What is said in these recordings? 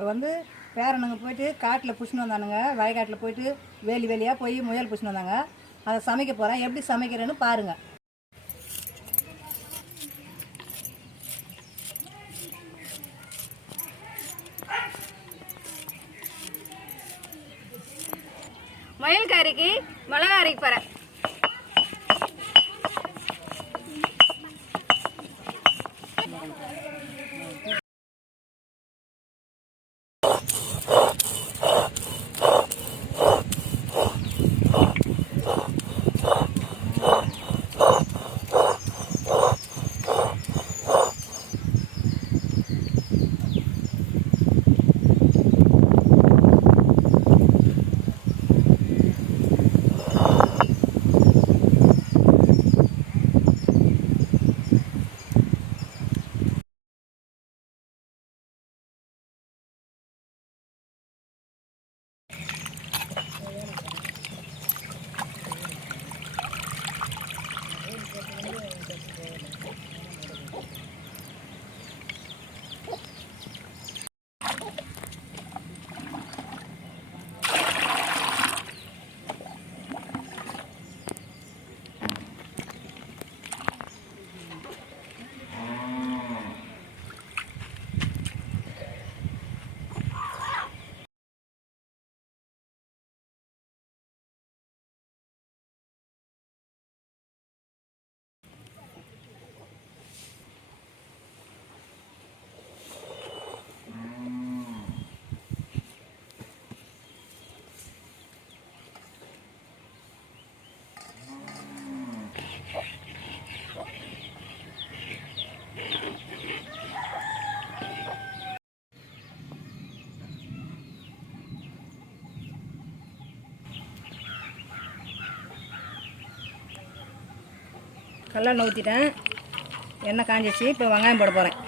இப்போ வந்து பேரனுங்க போயிட்டு காட்டில் புஷ்ணு வந்தானுங்க, வயக்காட்டில் போயிட்டு வேலி வேலியாக போய் முயல் புஷ்ணு வந்தாங்க. அதை சமைக்க போகிறேன், எப்படி சமைக்கிறேன்னு பாருங்கள். முயல் கறிக்கு மிளகா அரைக்க போகிறேன். கடலெண்ணெய் ஊற்றிட்டேன், எண்ணெய் காஞ்சிச்சு. இப்போ வெங்காயம் போட போகிறேன்.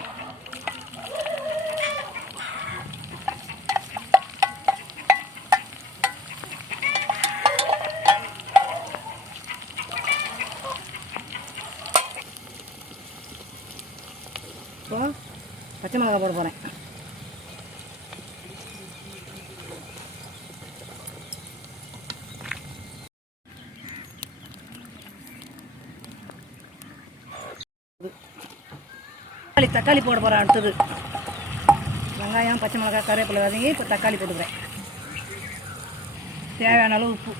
இப்போ பச்சை மிளகாய் போட போகிறேன். தக்காளி போட போகிறேன். அடுத்தது வெங்காயம், பச்சை மிளகாய், கருவேப்பிலை வதங்கி இப்போ தக்காளி போட்டுக்கிறேன். தேவையான அளவு உப்பு,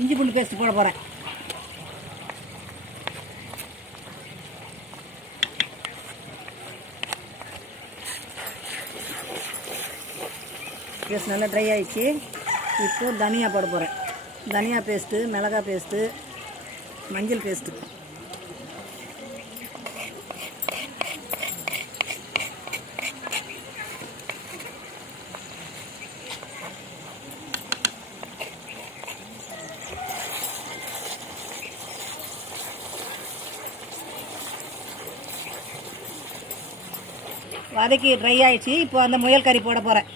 இஞ்சி பூண்டு பேஸ்ட் போட போகிறேன். பேஸ்ட் நல்லா ட்ரை ஆகிடுச்சு. இப்போது தனியா போட போகிறேன். தனியா பேஸ்ட்டு, மிளகாய் பேஸ்ட்டு, மஞ்சள் பேஸ்ட்டு, வதக்கி ட்ரை ஆகிடுச்சு. இப்போ அந்த முயல் கறி போட போகிறேன்.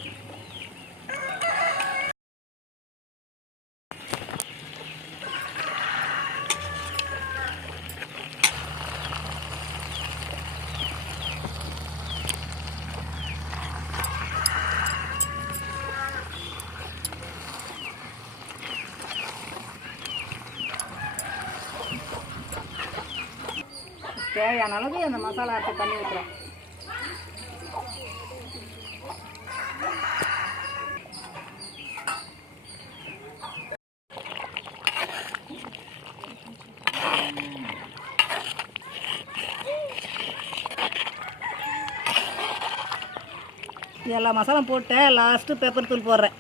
தேவையான அளவு அந்த மசாலா அரைச்சி தண்ணி ஊற்றுறேன். எல்லா மசாலா போட்டேன். லாஸ்ட்டு பெப்பர் தூள் போடுறேன்.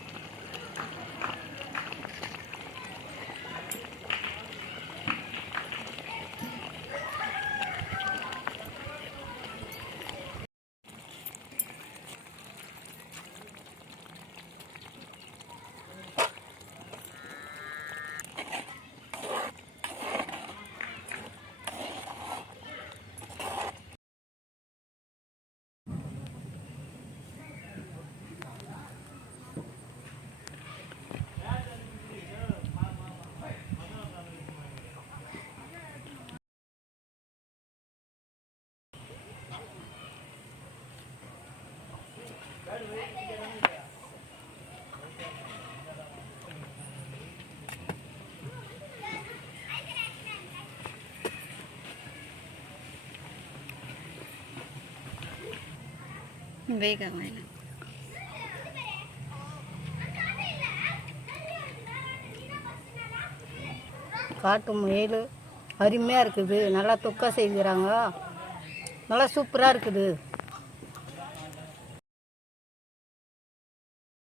காட்டு முயல் அருமையாக இருக்குது, நல்லா தொக்கா செய்கிறாங்க, நல்லா சூப்பராக இருக்குது.